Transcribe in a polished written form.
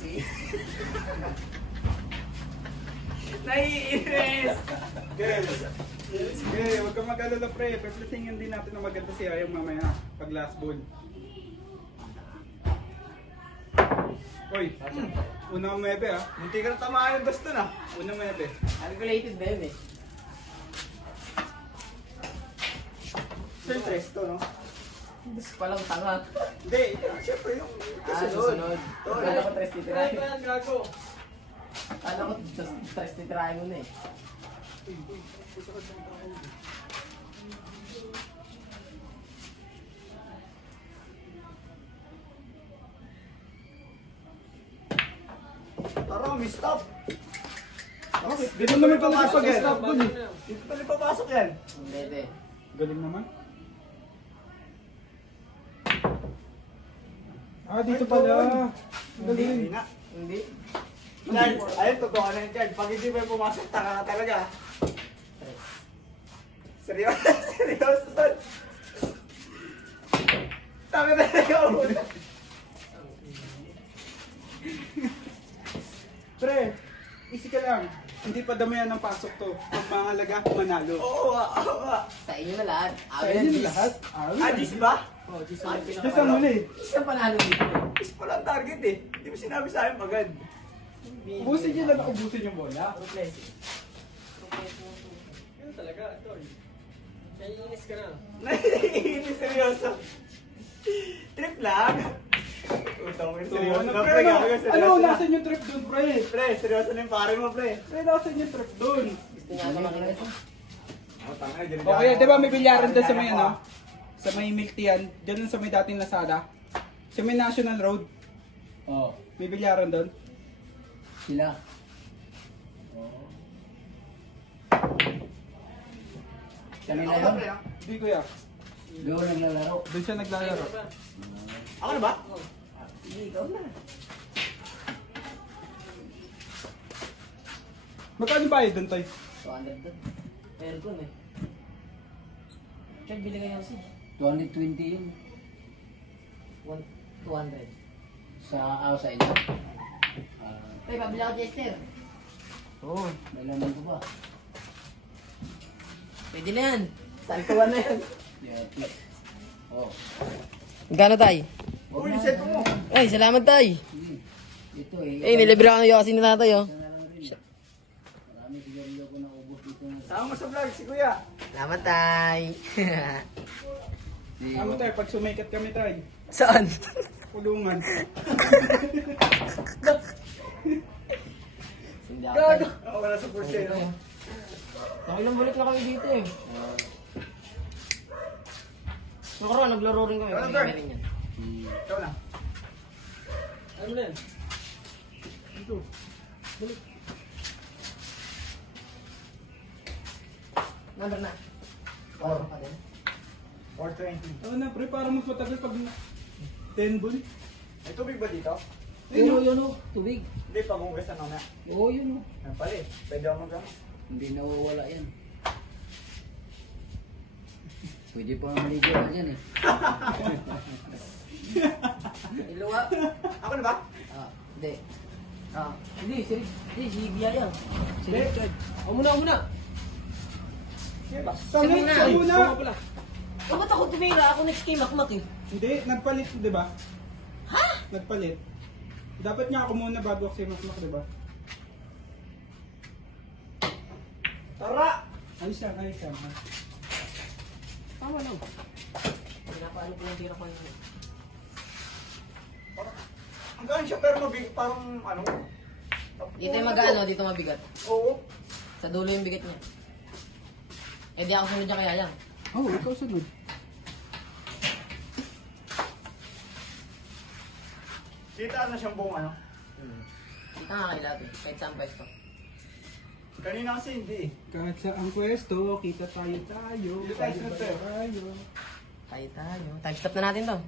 kasi. Naiinis! Okay, huwag kang mag-alala pre. Peplasingin din natin na maganda si Ayong mamaya pag last ball. Oy, unang 9 ah. Munti ka na tamaan yung gusto na. Unang 9. Calculated ba yun eh? Siyempre, ito no? Gusto pa lang tanga. Hindi, siyempre yung Susunod. Kala ko 3 titirahin. gago. Kala ko 3 titirahin mo na eh. Tara, may stop. Dito naman pala papasok yan. stop ball eh. Dito pala papasok yan. Hindi. Galing naman. Ah, dito pala. Galing. Hindi. Chard, ayun, totoo ka na yung Chard. Pag hindi pa yung pumasok, taka ka talaga. Seryoso, seryoso tol. Sabi na yung una. Pre, easy ka lang. Hindi pa damayan ng pasok to. Pag mahalaga, manalo. Oo nga, oo nga. Sa inyo na lahat. Kaya yun lahat. Adis ba? Oh, Diyos Ah, ang Diyos Just ang huli. Isang panalo dito eh. Is pala ang target eh. Hindi mo sinabi sa akin agad. Ubusin nyo lang ubusin yung bola. Yun talaga, tol. Naiinis ka na. Naiinis, seryoso. Trip lang. Utang mo yung seryoso Ano, na pre, pre. ano? Gago, seryoso Ano, na. nasan yung trip dun, pre? Pre, seryoso na yung pare mo pre. Pre, nasan yung trip dun? Gusto niya ata makita ito. Oh, tanga, ganun Okay, ako. di ba may bilyaran doon sa may ano? Sa may milk teaan. Diyan sa may dating Lazada. Sa may National Road. Oo. May bilyaran doon. Sila. Kanina Ako yun? na pre, ah. Hindi kuya. Doon naglalaro. Doon siya naglalaro. Ako na ba? Hindi, ikaw na. Magkano bayad doon, Toy? 200 doon. Aircon eh. Chad, bili kayo kasi. 220 yun. 200. Sa inyo? Tay, pabili ako Chester. Oo, may laman ko pa. Pwede na yan. Saltuan na yan. Yeah, oh. Gano tay? Uy, set mo. Ay, salamat tay. Ito eh. Nilibre ako ng yosin na tatay oh. Sama mo sa vlog si kuya. Salamat tay. Ano tayo, pag sumikat kami tayo. Saan? Kulungan. Hindi Gago. Ako wala sa pursero. Ilang balik na kami dito eh. Nakaraan, naglaro rin kami. Ano, Kami sir? rin yan. Ikaw na. Ano na yan? Number na. Wala pa din. 420. Ano na, pre, parang mas matagal pag 10 bull. May tubig ba dito? Yun o. Tubig. Hindi, pag-ugas na mamaya. Oo, yun o. Yan pala eh. Pwede ako mag-ano. Hindi nawawala yan. Pwede pa maligo na dyan eh. Iluwa. Ako na ba? Hindi. Hindi, si Biyaya. Si Richard. O muna, o muna. Sige ba? Sana muna. siya muna. Pala. O ba't ako tumira? Ako next kay Makmak eh. Hindi, nagpalit, di ba? Ha? Nagpalit. Dapat nga ako muna bago ako si Makmak, di ba? Tara! Ayos yan, ayos yan. Tama lang. Pinapaano ko yung tira ko yun. Ang galing siya pero parang ano. Dito yung mag-ano, dito mabigat. Oo. Sa dulo yung bigat niya. Eh di ako sunod niya kaya yan. Oo, oh, ikaw sunod. Kita na siyang buong ano. Kita nga kay lahat eh. Kahit saan pwesto. Kanina kasi hindi. Kahit sa ang pwesto, kita tayo. Dito tayo sunod tayo. Tayo. Tayo tayo. Time stop na natin to.